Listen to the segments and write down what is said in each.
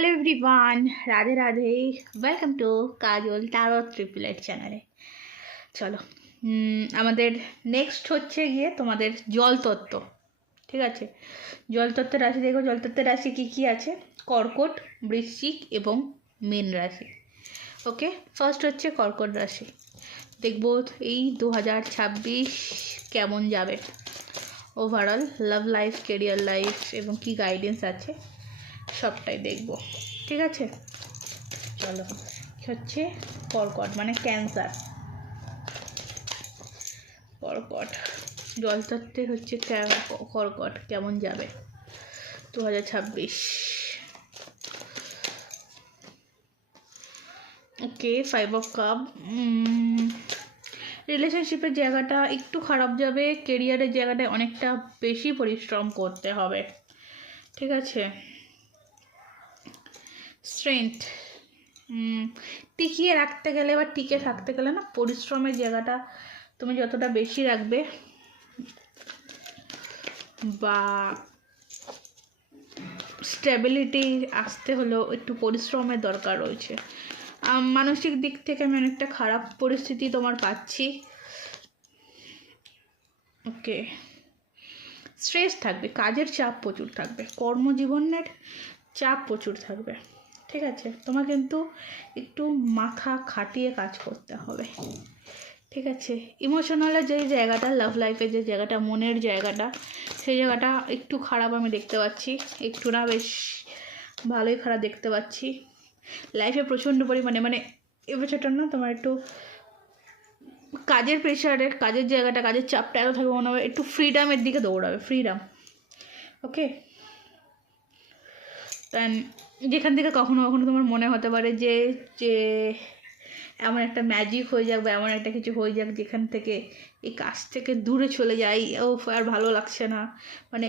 Hello everyone, Radhe Radhe. Welcome to Kajal Taro triplet চ্যানেলে। চলো, আমাদের নেক্সট হচ্ছে গিয়ে তোমাদের জলতত্ত্ব। ঠিক আছে, জলতত্ত্বের রাশি দেখো। জলতত্ত্বের রাশি কী কী আছে? কর্কট, বৃশ্চিক এবং মীন রাশি। ওকে, ফার্স্ট হচ্ছে কর্কট রাশি। দেখবো এই 2026 কেমন যাবে, overall love life, career life এবং কি গাইডেন্স আছে সবটাই দেখব। ঠিক আছে, চলো। হচ্ছে কর্কট মানে ক্যান্সার। কর্কট জলতত্ত্বের হচ্ছে কর্কট কেমন যাবে 2026। ওকে, 5 অফ কাপ। রিলেশনশিপের জায়গাটা একটু খারাপ যাবে, কেরিয়ারের জায়গাটায় অনেকটা বেশি পরিশ্রম করতে হবে। ঠিক আছে, স্ট্রেংথ টিকিয়ে রাখতে গেলে বা টিকে থাকতে গেলে না, পরিশ্রমের জায়গাটা তুমি যতটা বেশি রাখবে বা স্টেবিলিটি আসতে হলেও একটু পরিশ্রমের দরকার রয়েছে। মানসিক দিক থেকে আমি অনেকটা খারাপ পরিস্থিতি তোমার পাচ্ছি। ওকে, স্ট্রেস থাকবে, কাজের চাপ প্রচুর থাকবে, কর্মজীবনের চাপ প্রচুর থাকবে। ঠিক আছে, তোমার কিন্তু একটু মাথা খাটিয়ে কাজ করতে হবে। ঠিক আছে, ইমোশনালের যে জায়গাটা, লাভ লাইফের যে জায়গাটা, মনের জায়গাটা, সেই জায়গাটা একটু খারাপ আমি দেখতে পাচ্ছি। একটু না, বেশ ভালোই খারাপ দেখতে পাচ্ছি। লাইফে প্রচণ্ড পরিমাণে মানে এবছরটা না তোমার একটু কাজের প্রেশারের, কাজের জায়গাটা, কাজের চাপটা এত থাকবে, মনে হবে একটু ফ্রিডামের দিকে দৌড়াবে, ফ্রিডাম। ওকে, দেন যেখান থেকে কখনো কখনো তোমার মনে হতে পারে যে যে এমন একটা ম্যাজিক হয়ে যাক বা এমন একটা কিছু হয়ে যাক যেখান থেকে এই কাজ থেকে দূরে চলে যাই, ও আর ভালো লাগছে না। মানে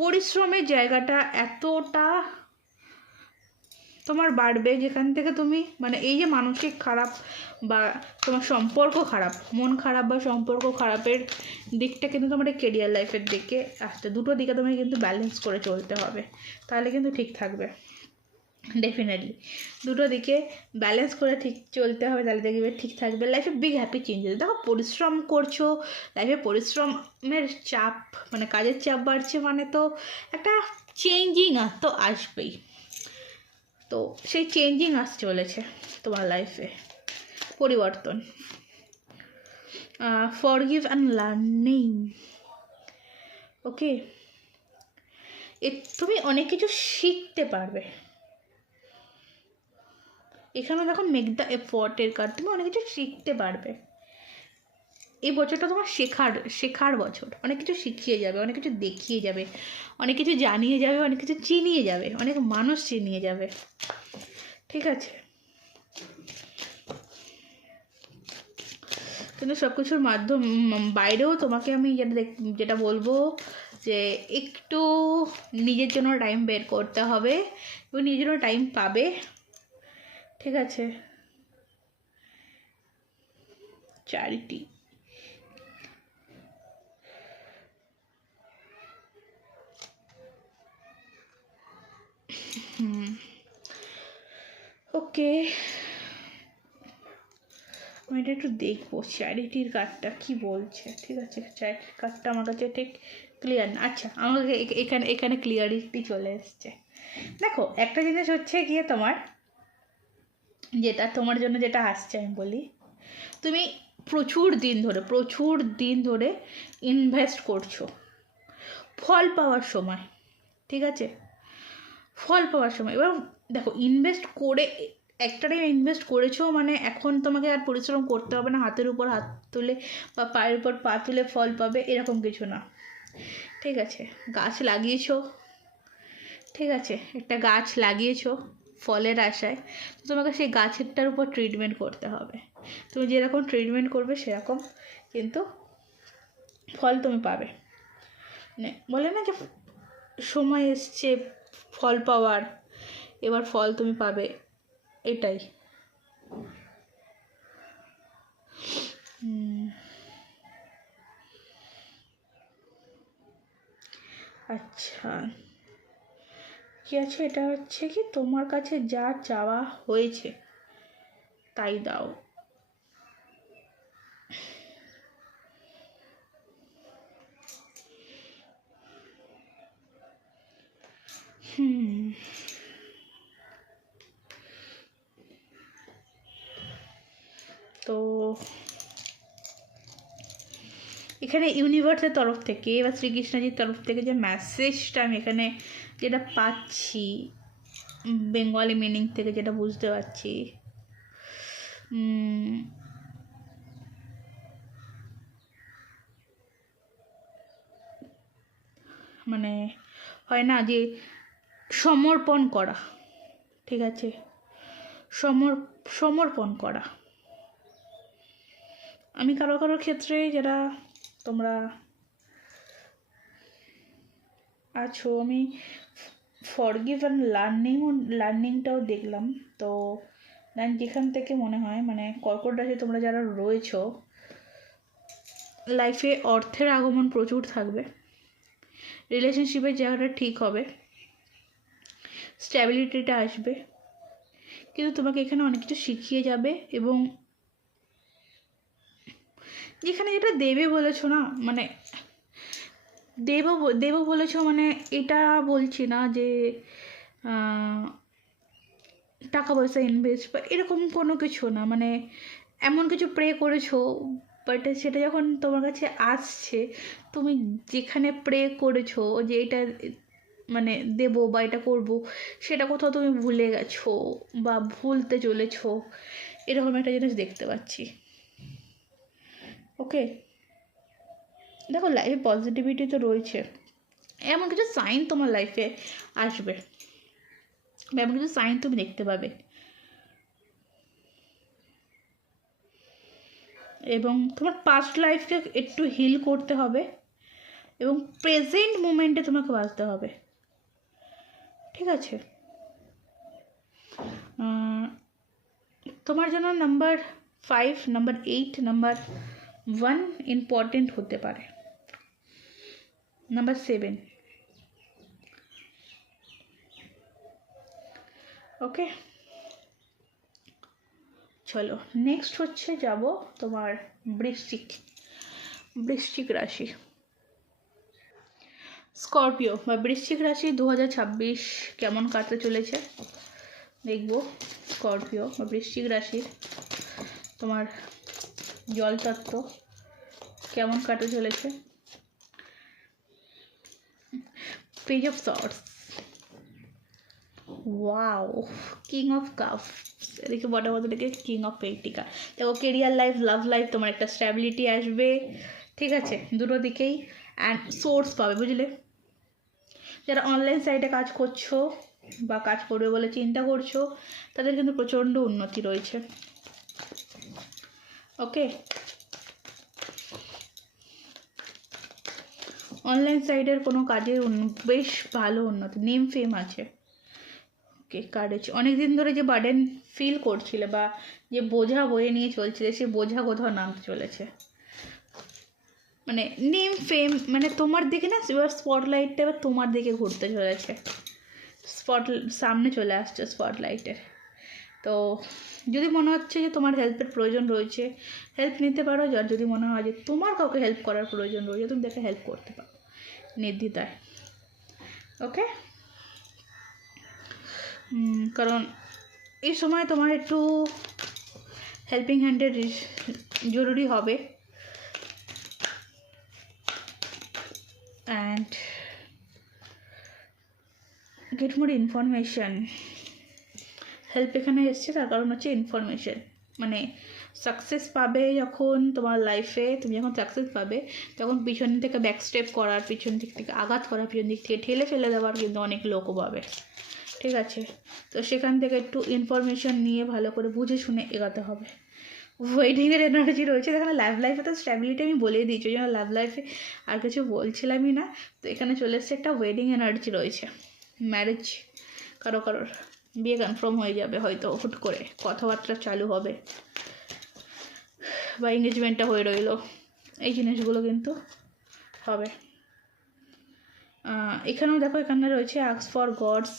পরিশ্রমের জায়গাটা এতটা তোমার বাড়বে যেখান থেকে তুমি মানে এই যে মানসিক খারাপ বা তোমার সম্পর্ক খারাপ, মন খারাপ বা সম্পর্ক খারাপের দিকটা কিন্তু তোমার এই কেরিয়ার লাইফের দিকে আসতে, দুটো দিকে তোমাকে কিন্তু ব্যালেন্স করে চলতে হবে, তাহলে কিন্তু ঠিক থাকবে। ডেফিনেটলি দুটো দিকে ব্যালেন্স করে ঠিক চলতে হবে, তাহলে দেখবে ঠিক থাকবে। লাইফে বিগ হ্যাপি চেঞ্জেস। দেখো, পরিশ্রম করছো, লাইফে পরিশ্রমের চাপ মানে কাজের চাপ বাড়ছে মানে তো একটা চেঞ্জিং তো আসবেই। তো সেই চেঞ্জিং আসতে চলেছে তোমার লাইফে, পরিবর্তন। Forgive and learning. ওকে, তুমি অনেক কিছু শিখতে পারবে। এখানে দেখো মেক দ্য এফোর্টের কার্ড, তুমি অনেক কিছু শিখতে পারবে। এই বছরটা তোমার শেখার বছর। অনেক কিছু শিখিয়ে যাবে, অনেক কিছু দেখিয়ে যাবে, অনেক কিছু জানিয়ে যাবে, অনেক কিছু চিনিয়ে যাবে, অনেক মানুষ চিনিয়ে যাবে। ঠিক আছে, কিন্তু সব কিছুর বাইরেও তোমাকে আমি যেটা বলবো যে একটু নিজের জন্য টাইম বের করতে হবে এবং নিজের জন্য টাইম পাবে। ঠিক আছে, চ্যারিটি। ওকে, আমি এটা একটু দেখবো চ্যারিটির কার্ডটা কি বলছে। ঠিক আছে, চ্যারিটির কার্ডটা আমার কাছে ঠিক ক্লিয়ার না। আচ্ছা, আমাকে এখানে ক্লিয়ারিটি চলে এসছে। দেখো, একটা জিনিস হচ্ছে গিয়ে তোমার তোমার জন্য যেটা আসছে আমি বলি, তুমি প্রচুর দিন ধরে ইনভেস্ট করছো ফল পাওয়ার সময়। ঠিক আছে, ফল পাওয়ার সময় এবার দেখো, ইনভেস্ট করে একটা টাইম ইনভেস্ট করেছো মানে এখন তোমাকে আর পরিশ্রম করতে হবে না, হাতের উপর হাত তুলে বা পায়ের উপর পা তুলে ফল পাবে এরকম কিছু না। ঠিক আছে, গাছ লাগিয়েছো, ঠিক আছে, একটা গাছ লাগিয়েছো ফলের আশায়, তো তোমাকে সেই গাছেরটার উপর ট্রিটমেন্ট করতে হবে। তুমি যেরকম ট্রিটমেন্ট করবে সেরকম কিন্তু ফল তুমি পাবে। মানে বলে না যে সময় এসছে ফল পাওয়ার, এবার ফল তুমি পাবে, এটাই। আচ্ছা, কি আছে, এটা হচ্ছে কি তোমার কাছে যা চাওয়া হয়েছে তাই দাও। তো এখানে ইউনিভার্সের তরফ থেকে বা শ্রীকৃষ্ণজির তরফ থেকে যে মেসেজটা আমি এখানে যেটা পাচ্ছি, বেঙ্গলি মিনিং থেকে যেটা বুঝতে পারছি, মানে হয় না যে সমর্পণ করা, ঠিক আছে, সমর্পণ করা। আমি কারো কারোর ক্ষেত্রে যারা তোমরা আছো, আমি ফরগিভ অ্যান্ড লার্নিংটাও দেখলাম। তো যেখান থেকে মনে হয় মানে কর্কট রাশি তোমরা যারা রয়েছো, লাইফে অর্থের আগমন প্রচুর থাকবে, রিলেশনশিপের জায়গাটা ঠিক হবে, স্ট্যাবিলিটিটা আসবে, কিন্তু তোমাকে এখানে অনেক কিছু শিখিয়ে যাবে। এবং যেখানে যেটা দেবে বলেছো না, মানে দেব বলেছো, মানে এটা বলছি না যে টাকা পয়সা ইনভেস্ট বা এরকম কোনো কিছু না, মানে এমন কিছু প্রে করেছো, বাট সেটা যখন তোমার কাছে আসছে, তুমি যেখানে প্রে করেছো যে এটা মানে দেবো বা এটা করবো, সেটা কোথাও তুমি ভুলে গেছো বা ভুলতে চলেছো, এরকম একটা জিনিস দেখতে পাচ্ছি। ওকে, দেখো লাইফে পজিটিভিটি তো রয়েছে, এমন কিছু সাইন তোমার লাইফে আসবে, এমন কিছু সাইন তুমি দেখতে পাবে, এবং তোমার পাস্ট লাইফকে একটু হিল করতে হবে এবং প্রেজেন্ট মোমেন্টে তোমাকে বাঁচতে হবে, ঠিক আছে। তোমার জন্য নাম্বার 5, নাম্বার 8, নাম্বার 1 ইম্পর্টেন্ট হতে পারে, নাম্বার 7। ওকে, চলো নেক্সট হচ্ছে যাব তোমার বৃশ্চিক রাশি। স্করপিও বা বৃশ্চিক রাশি 2026 কেমন কাটতে চলেছে দেখবো। স্করপিও বা বৃশ্চিক রাশির তোমার জল তত্ত্ব কেমন কাটতে চলেছে। Page of sorts, wow, king of cup, এদিকে বটার মধ্যে দেখে কিং অফ পেন্টিকা। দেখো কেরিয়ার লাইফ, লাভ লাইফ, তোমার একটা স্ট্যাবিলিটি আসবে, ঠিক আছে, দুটো দিকেই, অ্যান্ড সোর্স পাবে, বুঝলে। যারা অনলাইন সাইটে কাজ করছো বা কাজ করবে বলে চিন্তা করছো, তাদের কিন্তু প্রচণ্ড উন্নতি রয়েছে। ওকে, অনলাইন সাইটের কোনো কাজের বেশ ভালো উন্নতি, নেম ফেম আছে। ওকে, কার্ডেজ অনেক দিন ধরে যে বার্ডেন ফিল করছিলে বা যে বোঝা বয়ে নিয়ে চলছিলে, সে বোঝা কোথাও নামতে চলেছে, মানে নেম ফেম, মানে তোমার দিকে না, এবার স্পটলাইটটা এবার তোমার দিকে ঘুরতে চলেছে, সামনে চলে আসছে স্পটলাইটের। তো যদি মনে হচ্ছে যে তোমার হেল্পের প্রয়োজন রয়েছে, হেল্প নিতে পারো। আর যদি মনে হয় যে তোমার কাউকে হেল্প করার প্রয়োজন রয়েছে, তুমি তাকে হেল্প করতে পারো নির্দ্বিধায়। ওকে, কারণ এই সময় তোমার একটু হেল্পিং হ্যান্ডের জরুরি হবে। And get more information, help এখানে এসছে, তার কারণ হচ্ছে ইনফরমেশান, মানে সাকসেস পাবে যখন তোমার লাইফে, তুমি যখন সাকসেস পাবে তখন পিছন থেকে ব্যাক স্টেপ করার, পিছন দিক থেকে আঘাত করার, পিছন দিক থেকে ঠেলে ফেলে দেওয়ার কিন্তু অনেক লোকও পাবে, ঠিক আছে। তো সেখান থেকে একটু ইনফরমেশান নিয়ে ভালো করে বুঝে শুনে এগোতে হবে। ওয়েডিংয়ের এনার্জি রয়েছে এখানে। লাভ লাইফে তো স্ট্যাবিলিটি আমি বলেই দিয়েছি, ওই জন্য লাভ লাইফে আর কিছু বলছিলামই না। তো এখানে চলে এসছে একটা ওয়েডিং এনার্জি রয়েছে, ম্যারেজ, কারোর বিয়ে কনফার্ম হয়ে যাবে হয়তো, হুট করে কথাবার্তা চালু হবে বা এঙ্গেজমেন্টটা হয়ে রইল, এই জিনিসগুলো কিন্তু হবে। এখানেও দেখো, এখানে রয়েছে ask for gods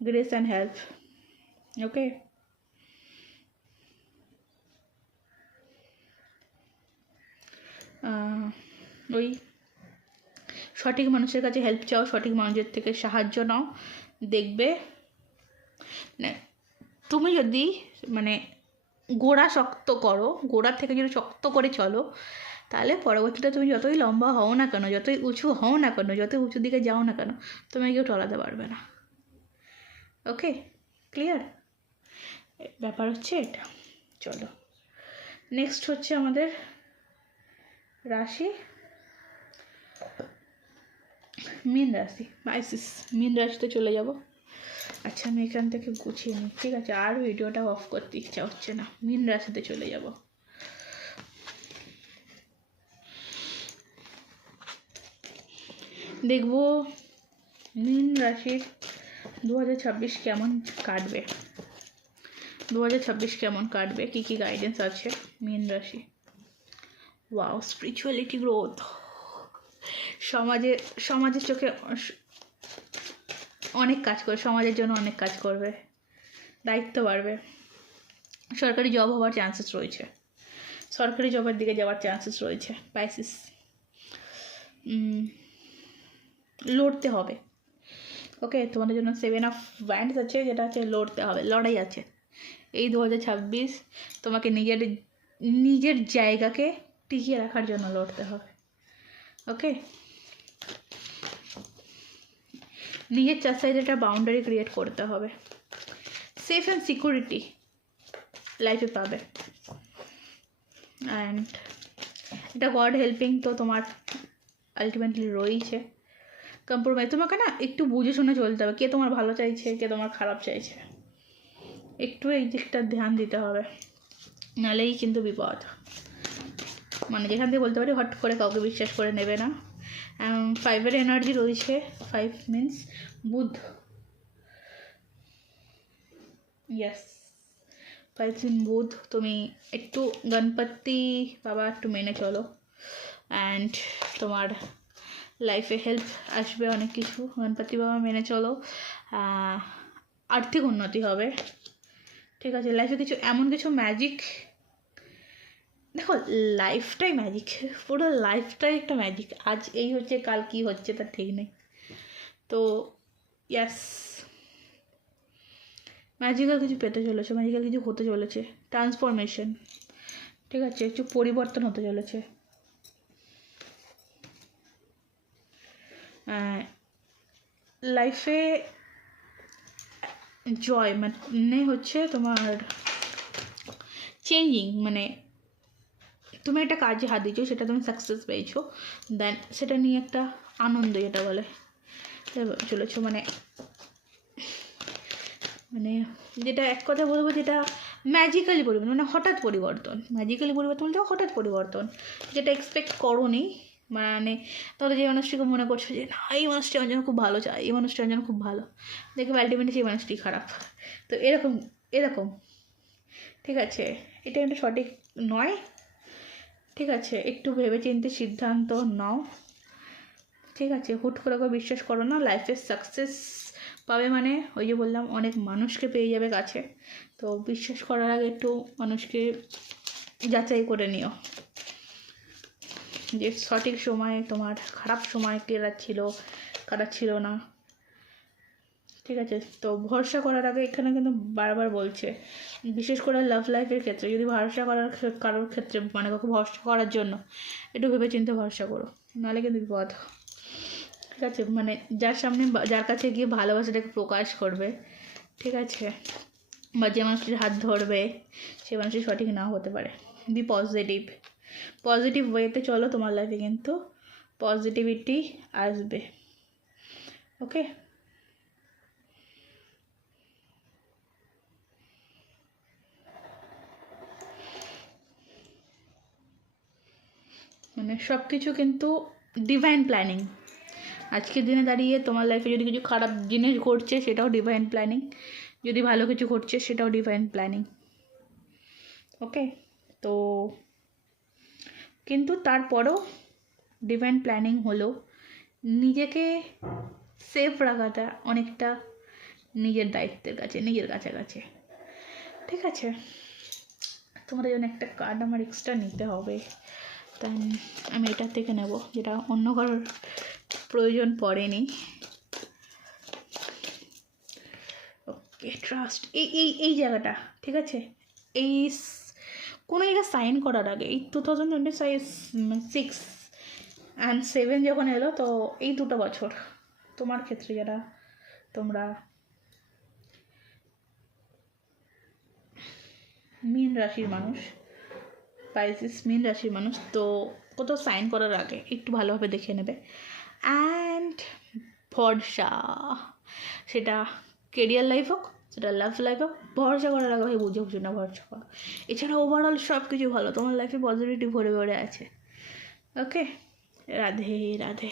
grace and help. Okay, ওই সঠিক মানুষের কাছে হেল্প চাও, সঠিক মানুষের থেকে সাহায্য নাও, দেখবে তুমি যদি মানে গোড়া শক্ত করো, গোড়ার থেকে যদি শক্ত করে চলো, তাহলে পরবর্তীতে তুমি যতই লম্বা হও না কেন, যতই উঁচু হও না কেন, যতই উঁচু দিকে যাও না কেন, তুমি কেউ টলাতে পারবে না। ওকে, ক্লিয়ার? ব্যাপার হচ্ছে এটা। চলো নেক্সট হচ্ছে আমাদের রাশি মীন রাশি, পাইসিস। মীন রাশিতে চলে যাব। আচ্ছা আমি এখান থেকে গুছিয়ে নিই, ঠিক আছে? আর ভিডিওটা অফ করতে ইচ্ছা হচ্ছে না। মীন রাশিতে চলে যাব। দেখব মীন রাশির 2026 কেমন কাটবে, 2026 কেমন কাটবে, কী কী গাইডেন্স আছে মীন রাশি। ওয়াও, স্পিরিচুয়ালিটি গ্রোথ, সমাজের চোখে অনেক কাজ করবে, সমাজের জন্য অনেক কাজ করবে, দায়িত্ব বাড়বে, সরকারি জব হওয়ার চান্সেস রয়েছে, সরকারি জবের দিকে যাওয়ার চান্সেস রয়েছে। পাইসিস, লড়তে হবে। ওকে, তোমাদের জন্য 7 অফ ওয়ান্ডস আছে, যেটা আছে লড়তে হবে, লড়াই আছে। এই 2026 তোমাকে নিজের জায়গাকে টিকিয়ে রাখার জন্য লড়তে হবে। ওকে, নিজের চার সাইডে একটা বাউন্ডারি ক্রিয়েট করতে হবে। সেফ অ্যান্ড সিকিউরিটি লাইফে পাবে। অ্যান্ড এটা গড হেল্পিং তো তোমার আলটিমেটলি রয়েছে। কম্প্রোমাইজ, তোমাকে না একটু বুঝে শুনে চলতে হবে, কে তোমার ভালো চাইছে, কে তোমার খারাপ চাইছে, একটু এই দিকটা ধ্যান দিতে হবে, নাহলেই কিন্তু বিপদ। মানে যেখান থেকে বলতে পারি হট করে কাউকে বিশ্বাস করে নেবে না। 5-এর এনার্জি রয়েছে। 5 মিনস বুধ। ইয়েস, 5 দিন বুধ। তুমি একটু গণপতি বাবা একটু মেনে চলো, অ্যান্ড তোমার লাইফে হেল্প আসবে অনেক কিছু। গণপতি বাবা মেনে চলো, আর্থিক উন্নতি হবে, ঠিক আছে? লাইফে কিছু এমন কিছু ম্যাজিক, দেখো লাইফটাই ম্যাজিক, পুরো লাইফটাই একটা ম্যাজিক। আজ এই হচ্ছে, কাল কি হচ্ছে তার ঠিক নেই। তো ইয়াস, ম্যাজিক্যাল কিছু পেতে চলেছে, ম্যাজিক্যাল কিছু হতে চলেছে, ট্রান্সফরমেশন, ঠিক আছে? একটু পরিবর্তন হতে চলেছে। লাইফে জয় মানে হচ্ছে তোমার চেঞ্জিং, মানে তুমি একটা কাজে হাত দিয়েছো, সেটা তুমি সাকসেস পেয়েছো, দেন সেটা নিয়ে একটা আনন্দ, যেটা বলে চলেছো, মানে মানে যেটা এক কথা বলবো, যেটা ম্যাজিক্যালি পরিবর্তন, মানে হঠাৎ পরিবর্তন। ম্যাজিক্যালি পরিবর্তন বলতে হঠাৎ পরিবর্তন, যেটা এক্সপেক্ট করো নি। মানে তাহলে যে মানুষটিকে মনে করছো যে না এই মানুষটি আমার জন্য খুব ভালো চায়, এই মানুষটি আমার জন্য খুব ভালো, দেখবে আলটিমেটলি সেই মানুষটি খারাপ। তো এরকম ঠিক আছে? এটা কিন্তু সঠিক নয়, ঠিক আছে? একটু ভেবেচিন্তে সিদ্ধান্ত নাও, ঠিক আছে? হুট করে বিশ্বাস করো না। লাইফে সাকসেস পাবে মানে ওই যে বললাম, অনেক মানুষকে পেয়ে যাবে কাছে। তো বিশ্বাস করার আগে একটু মানুষকে যাচাই করে নিও যে সঠিক সময়ে তোমার খারাপ সময় কারা ছিল না, ঠিক আছে? তো ভরসা করার আগে এখানে কিন্তু বারবার বলছে, বিশেষ করে লাভ লাইফের ক্ষেত্রে, যদি ভরসা করার কারোর ক্ষেত্রে মানে কাউকে ভরসা করার জন্য একটু ভেবেচিন্তে ভরসা করো, নাহলে কিন্তু বিপদ, ঠিক আছে? মানে যার কাছে গিয়ে ভালোবাসাটাকে প্রকাশ করবে, ঠিক আছে, বা যে মানুষটির হাত ধরবে, সে মানুষটি সঠিক নাও হতে পারে। বি পজিটিভ ওয়েতে চলো, তোমার লাইফে কিন্তু পজিটিভিটি আসবে। ওকে, মানে সব কিছু কিন্তু ডিভাইন প্ল্যানিং। আজকের দিনে দাঁড়িয়ে তোমার লাইফে যদি কিছু খারাপ জিনিস ঘটছে, সেটাও ডিভাইন প্ল্যানিং, যদি ভালো কিছু ঘটছে সেটাও ডিভাইন প্ল্যানিং। ওকে, তো কিন্তু তারপরেও ডিভাইন প্ল্যানিং হলো নিজেকে সেফ রাখাটা অনেকটা নিজের দায়িত্বের কাছে, নিজের কাছাকাছি। ঠিক আছে, তোমাদের জন্য একটা কার্ড আমার এক্সট্রা নিতে হবে, তাই আমি এটার থেকে নেব, যেটা অন্য কারোর প্রয়োজন পড়েনি। ওকে, ট্রাস্ট, এই জায়গাটা, ঠিক আছে, এই কোনো জায়গায় সাইন করার আগে, এই 2026 অ্যান্ড 7 যখন এলো, তো এই 2টা বছর তোমার ক্ষেত্রে যারা তোমরা মীন রাশির মানুষ, পাইসিস মীন রাশির মানুষ, তো কোথাও সাইন করার আগে একটু ভালোভাবে দেখে নেবে। অ্যান্ড ভরসা, সেটা কেরিয়ার লাইফ হোক, সেটা লাভ লাইফ হোক, ভরসা করার আগে ভাই বুঝে বুঝে না ভরসা করো। এছাড়া ওভারঅল সব কিছু ভালো, তোমার লাইফে পজিটিভিটি ভরে ভরে আছে। ওকে, রাধে রাধে।